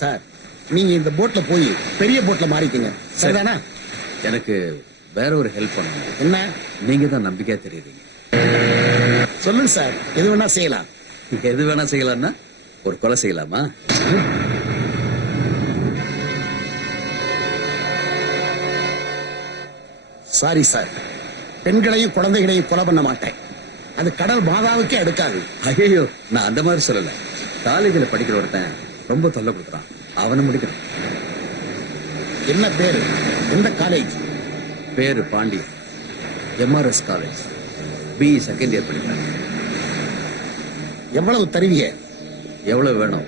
Sir நீங்க இந்த போட்ல போய் பெரிய போட்ல மாறிக்கீங்க சரிதானா? எனக்கு வேற ஒரு ஹெல்ப் பண்ணணும். என்ன? நீங்க தான் நம்பிக்கையா தெரியுறீங்க. சொல்லுங்க சார், எது வேணா செய்யலாம். எது வேணா செய்யலாம்னா ஒரு கொலை செய்யலாமா? சாரி சார், பெண்களையும் குழந்தைகளையும் கொலை பண்ண மாட்டேன். அது கடல் மாதாவுக்கே அடுக்காது. ஐயோ, நான் அந்த மாதிரி சொல்லல. காலேஜில் படிக்கிற ஒருத்தன் ரொம்ப தொல்லை கொடுக்குறான், அவனை முடிக்கணும். என்ன பேரு? எந்த காலேஜ்? பேரு Pandian, MRS college, BE second year படிக்கிறேன். எவ்வளவு தருவிய? எவ்வளவு வேணும்?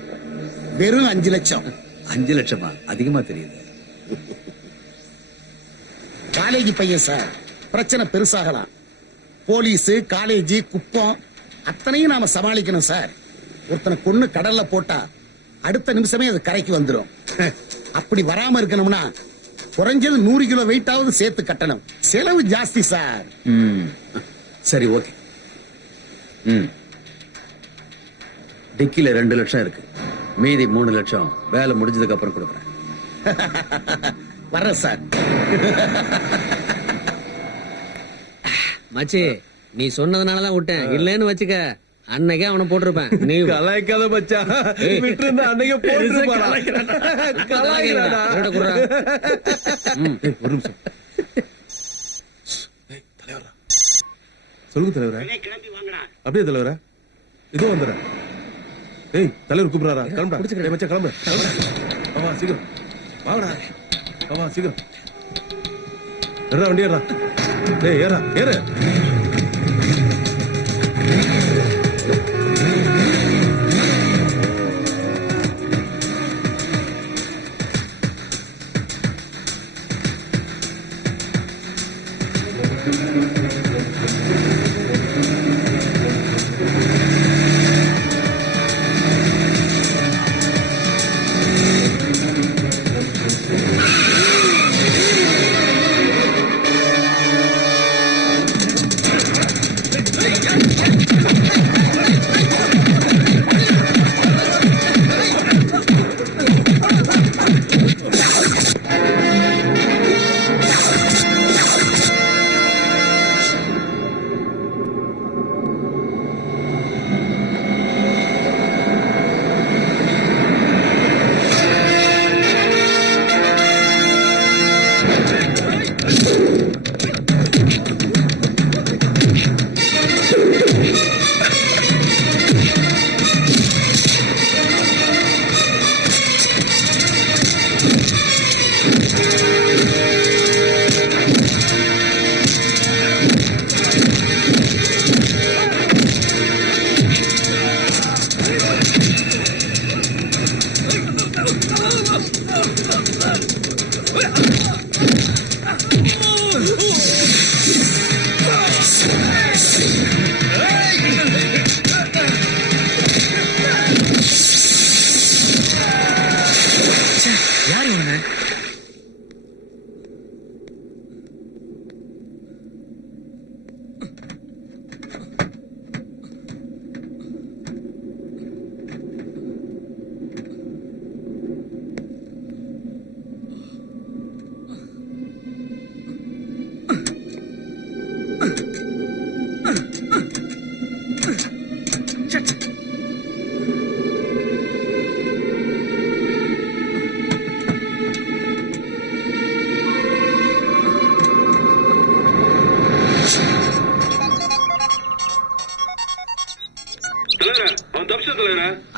வெறும் 5 லட்சம். 5 லட்சமா? அதிகமா தெரியுது. காலேஜ் பையன் சார், பிரச்சனை பெருசாகலாம். போலீஸ், காலேஜ், குப்பம் அத்தனையும் நாம சமாளிக்கணும் சார். ஒருத்தனை கொன்னு கடல்ல போட்டா அடுத்த நிமிஷமே அது கரைக்கு வந்துடும். அப்படி வராம இருக்கணும்னா குறைஞ்சது 100 கிலோ வெயிட்டாவது சேர்த்து கட்டணும். செலவு ஜாஸ்தி சார். சரி, ஓகே. டிக்கில 2 லட்சம் இருக்கு, மீதி 3 லட்சம் வேலை முடிஞ்சதுக்கு அப்புறம் கொடுக்குறேன். வர்ற சார். மச்சி, நீ சொன்னதுனாலதான் விட்டேன். இல்லன்னு வச்சுக்க அன்னைக்கே அவனை போட்டிருப்பேன். நீ கலாய்க்காத மச்சா, விட்டு அன்னைக்கு போட்டிருப்பாடா. கலாய்க்கிறாடா. ஒரு நிமிஷம். தலைவரா சொல்லுங்க தலைவரா. அப்படியே தலைவரா, இதோ வந்துடுறேன். ஏய் தலைவர் கூப்பிடுறாரா? கிளம்புடா மச்சா, கிளம்பு. ஆமா சீக்கிரம் வாங்கடா. ஆமா சீக்கிரம் ஏறா, வண்டி ஏறா. ஏய் ஏறா, ஏறு.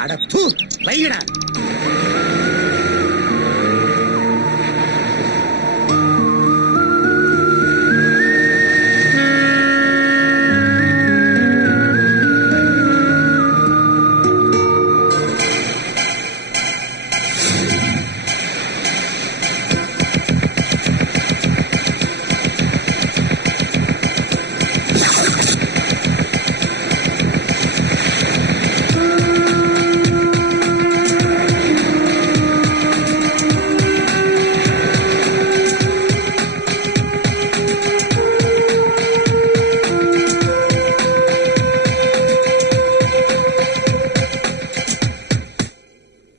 அட தூ வைங்கடா.